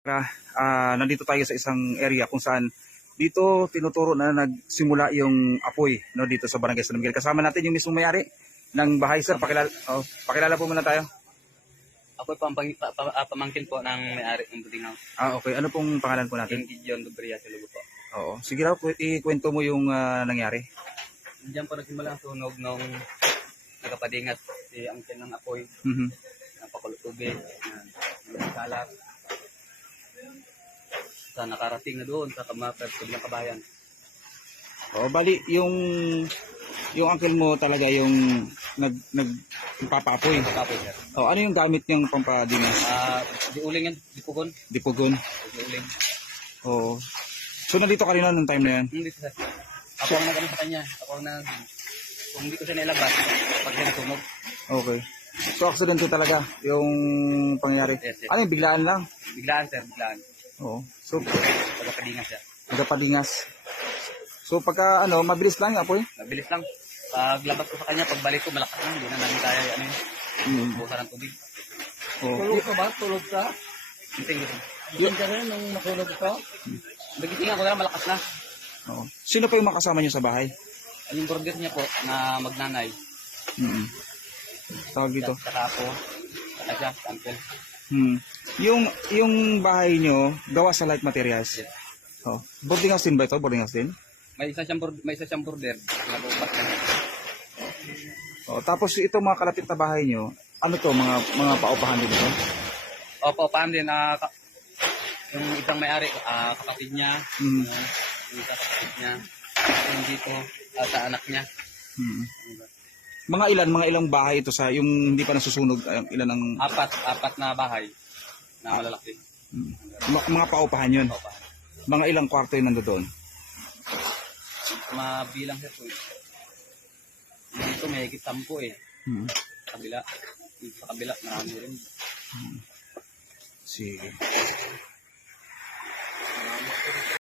Ah, nandito tayo sa isang area kung saan dito tinuturo na nagsimula yung apoy no dito sa Barangay San Miguel. Kasama natin yung mismong may-ari ng bahay sir. Pakilala, oh, pakilala po muna tayo. Ako po ang pang, pa, pa- ah, pamangkin po ng may-ari ng building house. Ah, okay. Ano pong pangalan po natin? Yung Gideon Dubria sa lugo po. Oo. Sige raw, kwe- ikwento mo yung ah, nangyari. Diyan po nagsimula ang sunog nung nagapadingat si Angkin ng apoy, Mhm. napakulot tubig, ng kalat. Sa nakarating na doon sa kamapag ng kabayan. Oo, bali yung yung uncle mo talaga yung nag nagpapapoy. Kapoy sir. Oh, ano yung gamit niyang pampadingas? Ah, di uling yan, di pugon, Dipugon. di uling. Oo. So nandito ka rin na nung time na yan. Hindi sir. Ako ang nagano sa kanya. Ako ang nag... Kung hindi ko siya nailabas, pag yan sunog, Okay. So aksidente talaga yung pangyayari. Yes, yes. Ano yung biglaan lang? biglaan sir, biglaan. Oo. So Pagkapadingat siya. nagpalingas. So pagka ano, mabilis lang yung apoy. Mabilis lang. Paglabas ko sa kanya, pagbalik ko, malakas lang. Hindi na namin kaya ano yun. Mm. Busa ng tubig. Oo. ka ba? Tulog ka? Gising, gising. Gising ka rin nung nakulog ka? Nagitingan ko na lang, malakas na. Oo. Sino pa yung makasama niyo sa bahay? Yung brother niya po, na magnanay. Mm. Tawag dito. Saka ako, saka siya, uncle. Hmm. Yung yung bahay nyo gawa sa light materials. Yes. Oh. Boarding house din ba ito? Boarding house din? May isa siyang, bro- may isa siyang na. Oh, tapos ito mga kalapit na bahay nyo, ano to mga mga paupahan din ito? Opo, paano din, ka- yung ibang may-ari, ah, kapatid niya, Mm. yung, yung isa kapatid niya, yung dito, ah, sa anak niya. Hmm. Mga ilan, mga ilang bahay ito sa yung hindi pa nasusunog, ay, ilan ang Apat, apat na bahay na malalaki. hmm. Ma- mga paupahan yun. Opo, Mga ilang kwarto yung nandoon. mabilang siya po. eh. Dito may higit sampu eh. Hmm. Sa kabila. Sa kabila, marami rin. Sige.